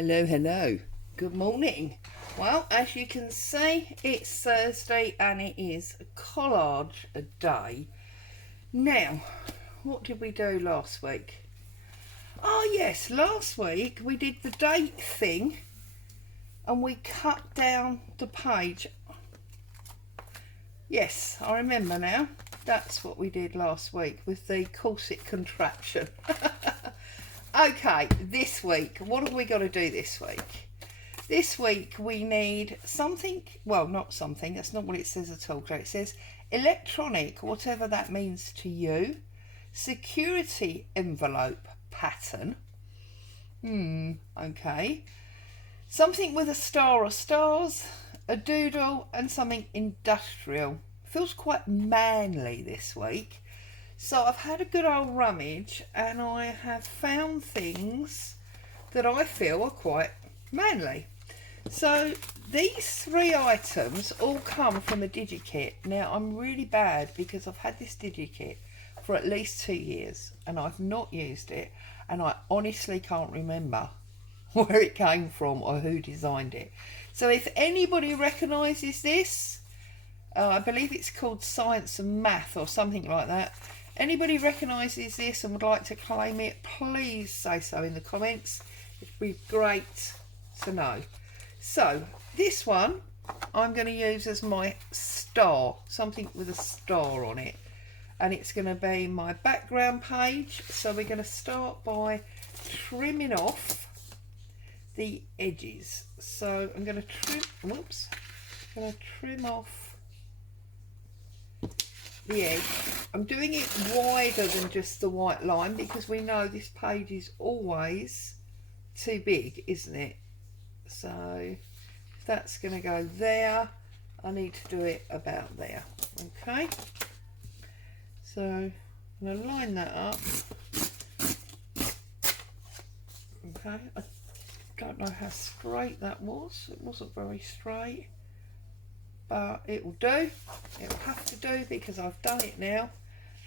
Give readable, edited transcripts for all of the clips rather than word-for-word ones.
Hello, hello. Good morning. Well, as you can see, it's Thursday and it is collage a day. Now, what did we do last week? Oh yes, last week we did the date thing and we cut down the page. Yes, I remember now. That's what we did last week with the corset contraption. Okay, this week, what have we got to do this week? This week we need something, well, not something, that's not what it says at all. It says electronic, whatever that means to you, security envelope pattern. Okay. Something with a star or stars, a doodle, and something industrial. Feels quite manly this week. So I've had a good old rummage and I have found things that I feel are quite manly. So these three items all come from a DigiKit. Now I'm really bad because I've had this DigiKit for at least 2 years and I've not used it, and I honestly can't remember where it came from or who designed it. So if anybody recognises this, I believe it's called Science and Math or something like that. Anybody recognises this and would like to claim it, please say so in the comments. It'd be great to know. So this one I'm going to use as my star, something with a star on it, and it's going to be my background page. So we're going to start by trimming off the edges. So I'm going to trim off the edge. I'm doing it wider than just the white line because we know this page is always too big, isn't it? So if that's going to go there, I need to do it about there. Okay, so I'm going to line that up. Okay, I don't know how straight that was. It wasn't very straight, but it will do. It will have to do because I've done it now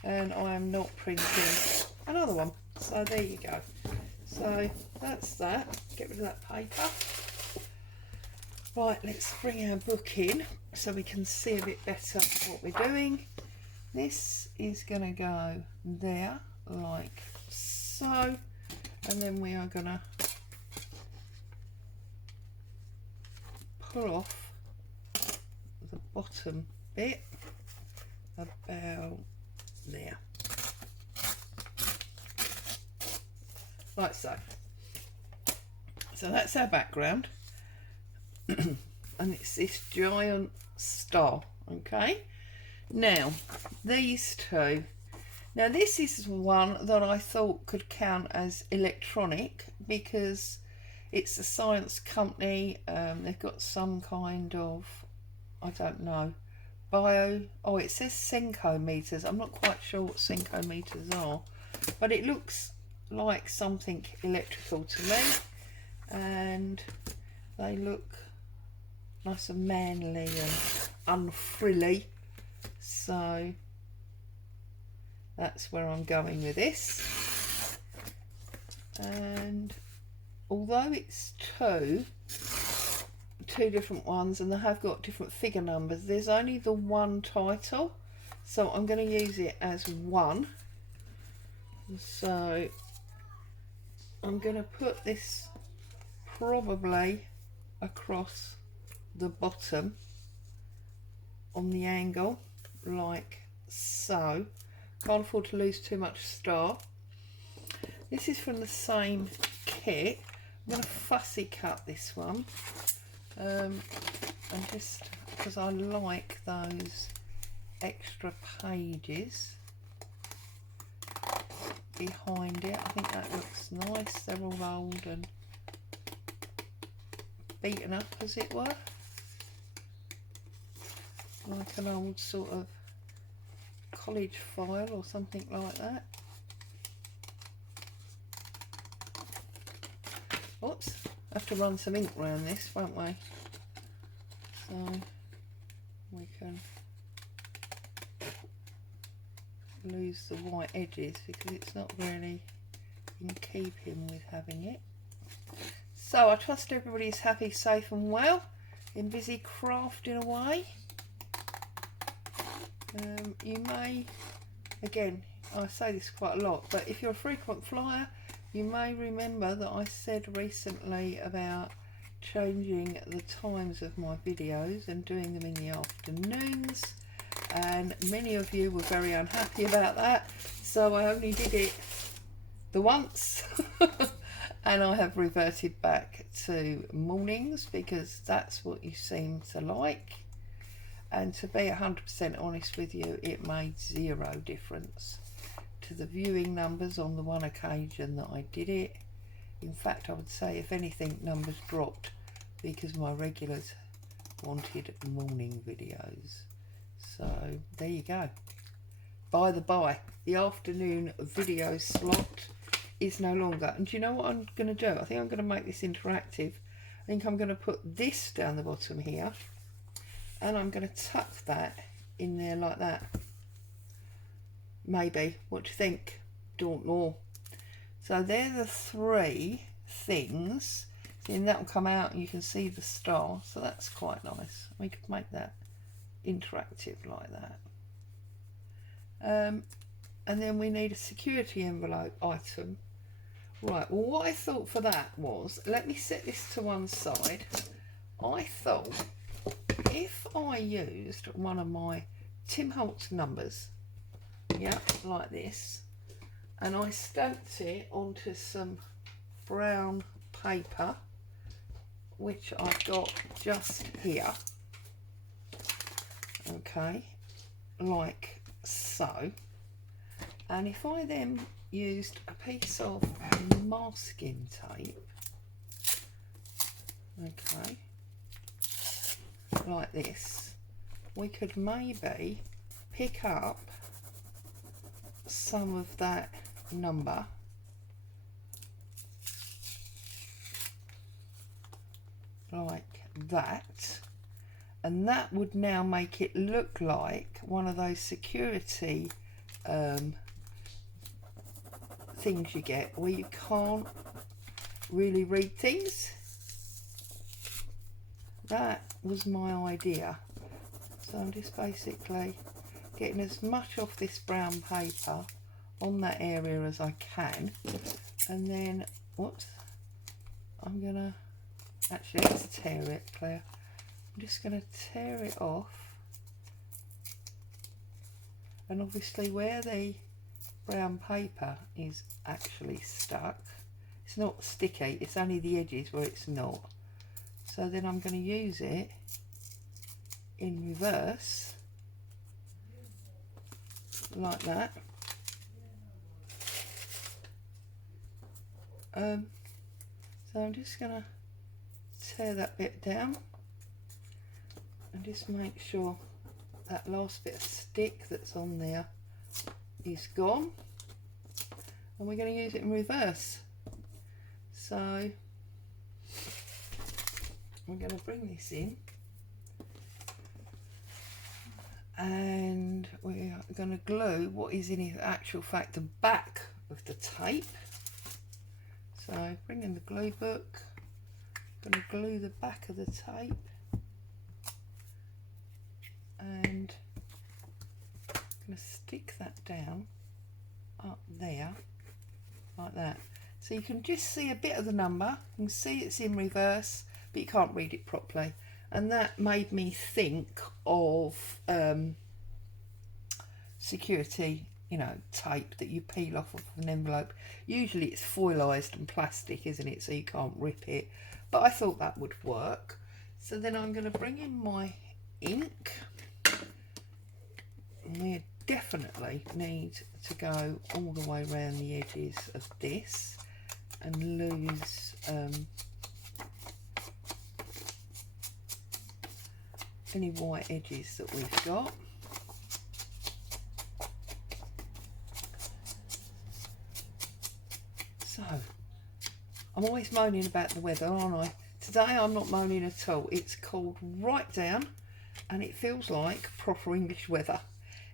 and I am not printing another one. So there you go. So that's that. Get rid of that paper. Right, let's bring our book in so we can see a bit better what we're doing. This is going to go there like so, and then we are going to pull off the bottom bit about there, like so. So that's our background and it's this giant star. Okay, now these two, now this is one that I thought could count as electronic because it's a science company. They've got some kind of, I don't know, oh, it says senkometers. I'm not quite sure what senkometers are, but it looks like something electrical to me, and they look nice and manly and unfrilly, so that's where I'm going with this. And although it's two different ones and they have got different figure numbers, there's only the one title, so I'm going to use it as one. So I'm going to put this probably across the bottom on the angle like so. Can't afford to lose too much star. This is from the same kit. I'm going to fussy cut this one, and just because I like those extra pages behind it. I think that looks nice. They're all old and beaten up, as it were, like an old sort of college file or something like that. Oops, have to run some ink around this, won't we? So we can lose the white edges because it's not really in keeping with having it. So I trust everybody's happy, safe and well, in busy crafting away. You may, again, I say this quite a lot, but if you're a frequent flyer, you may remember that I said recently about changing the times of my videos and doing them in the afternoons, and many of you were very unhappy about that, so I only did it the once and I have reverted back to mornings because that's what you seem to like. And to be 100% honest with you, it made zero difference to the viewing numbers on the one occasion that I did it. In fact, I would say if anything, numbers dropped because my regulars wanted morning videos. So there you go. By the by, the afternoon video slot is no longer. And do you know what I'm going to do? I think I'm going to make this interactive. I think I'm going to put this down the bottom here, and I'm going to tuck that in there like that. Maybe. What do you think? Don't know. So they're the three things. And that will come out and you can see the star. So that's quite nice. We could make that interactive like that. And then we need a security envelope item. Right, well what I thought for that was, let me set this to one side. I thought if I used one of my Tim Holtz numbers, yeah, like this, and I stamped it onto some brown paper, which I've got just here, okay, like so, and if I then used a piece of masking tape, okay, like this, we could maybe pick up some of that number like that, and that would now make it look like one of those security things you get where you can't really read things. That was my idea. So I'm just basically getting as much off this brown paper on that area as I can, and then whoops, I'm gonna actually, let's tear it, Claire. I'm just gonna tear it off, and obviously where the brown paper is actually stuck, it's not sticky, it's only the edges where it's not. So then I'm going to use it in reverse like that. So I'm just going to tear that bit down and just make sure that last bit of stick that's on there is gone, and we're going to use it in reverse. So I'm going to bring this in, and we are going to glue what is in actual fact the back of the tape. So bring in the glue book, I'm going to glue the back of the tape, and I'm going to stick that down up there like that. So you can just see a bit of the number, you can see it's in reverse, but you can't read it properly. And that made me think of security, you know, tape that you peel off of an envelope. Usually it's foilized and plastic, isn't it, so you can't rip it, but I thought that would work. So then I'm going to bring in my ink. We definitely need to go all the way around the edges of this and lose any white edges that we've got. So I'm always moaning about the weather, aren't I? Today I'm not moaning at all. It's cooled right down and it feels like proper English weather.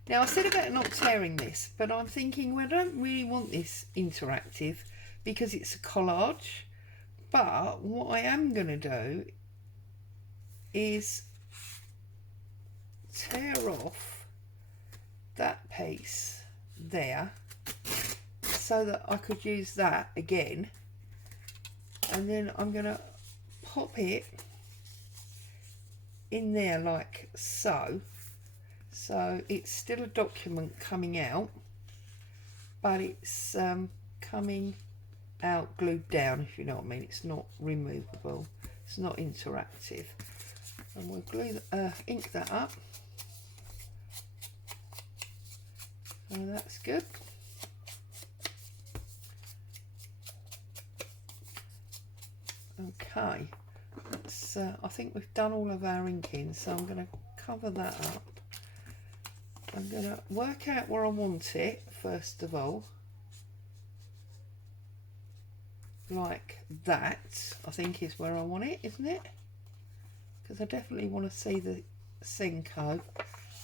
Now I said about not tearing this, but I'm thinking, well, I don't really want this interactive because it's a collage, But what I am going to do is tear off that piece there so that I could use that again, and then I'm going to pop it in there like so. So it's still a document coming out, but it's coming out glued down, if you know what I mean. It's not removable, it's not interactive. And we'll glue ink that up. So that's good. Okay, let's, I think we've done all of our inking, so I'm going to cover that up. I'm going to work out where I want it first of all, like that. I think is where I want it, isn't it? Because I definitely want to see the Senko.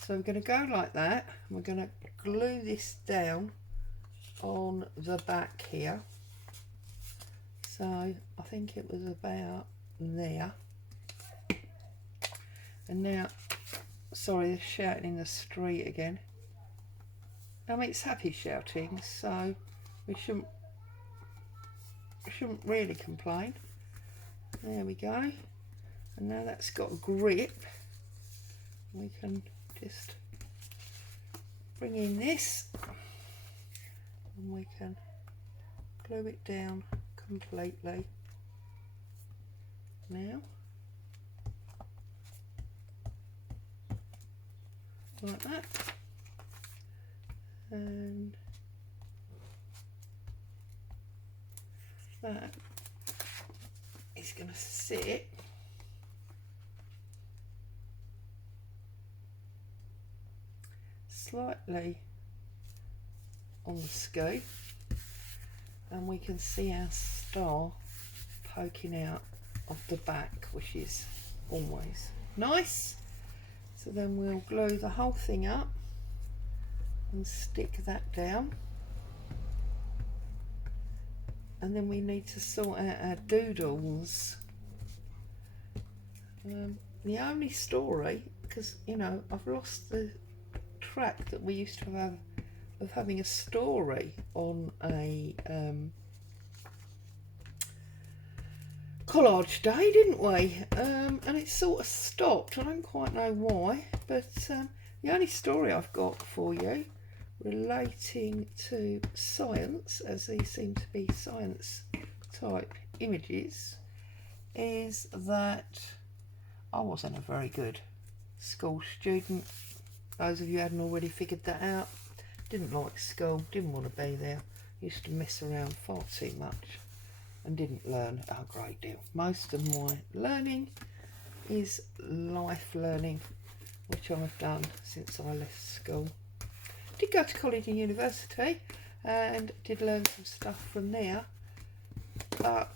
So we're going to go like that. We're going to glue this down on the back here. So I think it was about there. And now, sorry, they're shouting in the street again. I mean, it's happy shouting, so we shouldn't really complain. There we go. And now that's got a grip, we can just bring in this and we can glue it down completely now, like that, and that is going to sit slightly on the scope, and we can see our star poking out of the back, which is always nice. So then we'll glue the whole thing up and stick that down, and then we need to sort out our doodles. The only story, because you know I've lost the track that we used to have of having a story on a collage day, didn't we? And it sort of stopped. I don't quite know why, but the only story I've got for you relating to science, as these seem to be science type images, is that I wasn't a very good school student. Those of you who hadn't already figured that out. Didn't like school, didn't want to be there, used to mess around far too much and didn't learn a great deal. Most of my learning is life learning, which I've done since I left school. Did go to college and university and did learn some stuff from there, but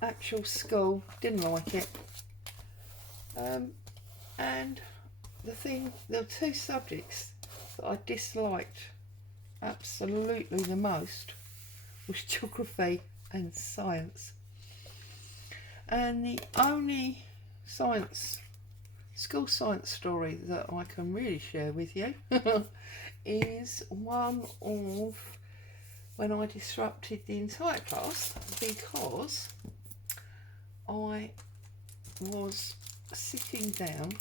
actual school, didn't like it. And there were two subjects that I disliked absolutely the most, was geography and science. And the only school science story that I can really share with you is one of when I disrupted the entire class because I was sitting down,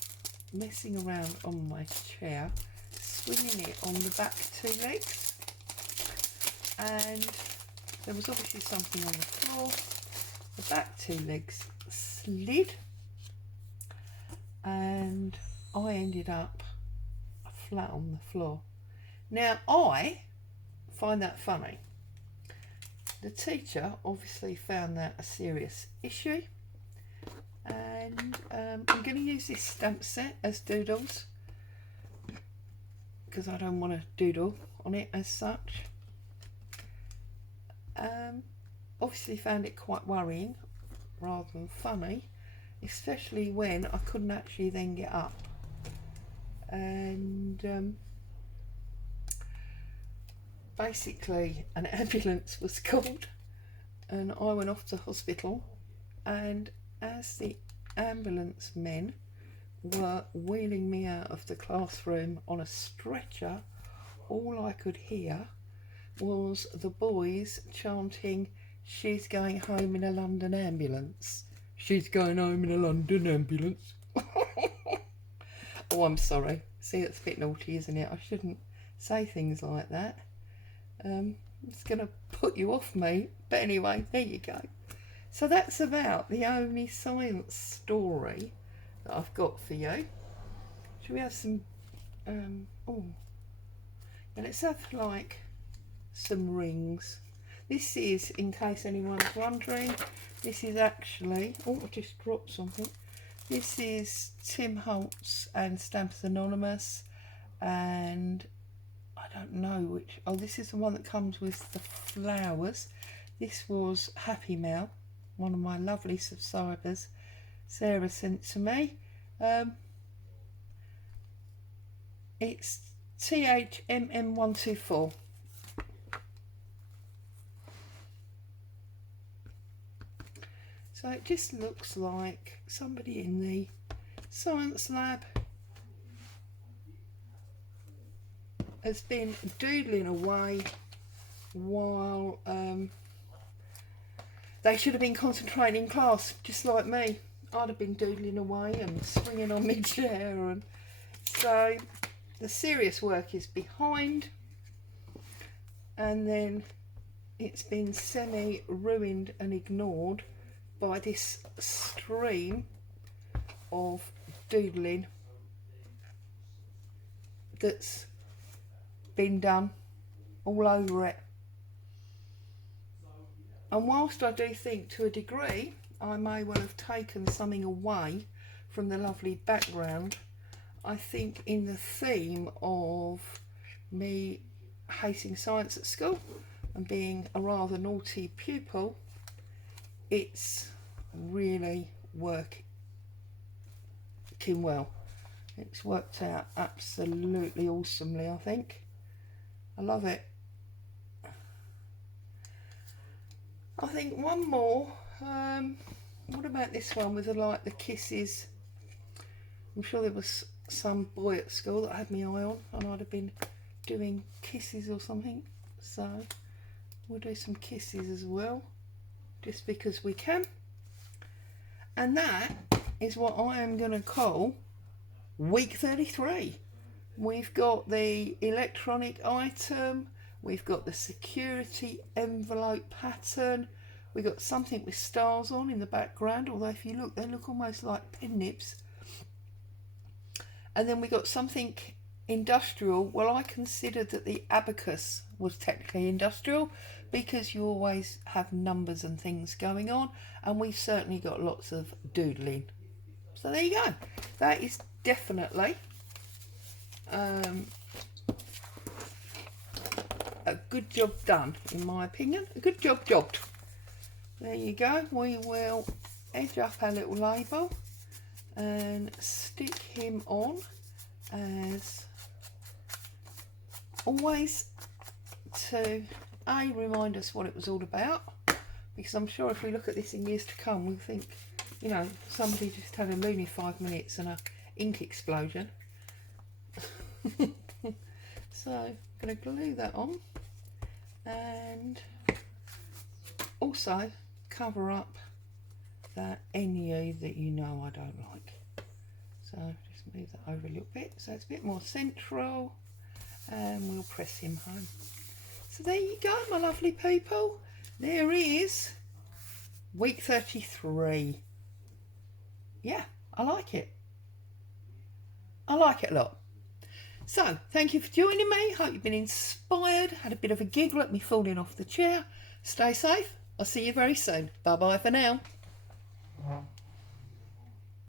messing around on my chair, swinging it on the back two legs, and there was obviously something on the floor. The back two legs slid and I ended up flat on the floor. Now I find that funny. The teacher obviously found that a serious issue, and I'm going to use this stamp set as doodles because I don't want to doodle on it as such. Obviously found it quite worrying rather than funny, especially when I couldn't actually then get up, and basically an ambulance was called and I went off to hospital, and as the ambulance men were wheeling me out of the classroom on a stretcher, all I could hear was the boys chanting, "She's going home in a London ambulance. She's going home in a London ambulance." Oh, I'm sorry. See, that's a bit naughty, isn't it? I shouldn't say things like that. It's going to put you off me. But anyway, there you go. So that's about the only science story that I've got for you. Should we have some... oh, and let's have like some rings. This is, in case anyone's wondering, this is actually... oh, I just dropped something. This is Tim Holtz and Stamps Anonymous, and I don't know which... oh, this is the one that comes with the flowers. This was Happy Mail, one of my lovely subscribers. Sarah sent to me. It's THMM124. So it just looks like somebody in the science lab has been doodling away while they should have been concentrating in class, just like me. I'd have been doodling away and swinging on my chair, and so the serious work is behind, and then it's been semi-ruined and ignored by this stream of doodling that's been done all over it. And whilst I do think to a degree I may well have taken something away from the lovely background, I think in the theme of me hating science at school and being a rather naughty pupil, it's really working well. It's worked out absolutely awesomely, I think. I love it. I think one more. What about this one with the kisses? I'm sure there was some boy at school that I had my eye on, and I'd have been doing kisses or something. So we'll do some kisses as well, just because we can. And that is what I am going to call week 33. We've got the electronic item, we've got the security envelope pattern, we've got something with stars on in the background, although if you look, they look almost like pen nibs. And then we got something industrial. Well, I considered that the abacus was technically industrial because you always have numbers and things going on, and we've certainly got lots of doodling. So there you go. That is definitely a good job done, in my opinion. A good job jobbed. There you go. We will edge up our little label and stick him on as always to remind us what it was all about, because I'm sure if we look at this in years to come we'll think, you know, somebody just had a loony 5 minutes and a ink explosion. So I'm going to glue that on and also cover up that NU that you know I don't like. So just move that over a little bit so it's a bit more central, and we'll press him home. So there you go, my lovely people. There is week 33. Yeah, I like it. I like it a lot. So thank you for joining me. Hope you've been inspired, had a bit of a giggle at me falling off the chair. Stay safe. I'll see you very soon. Bye bye for now.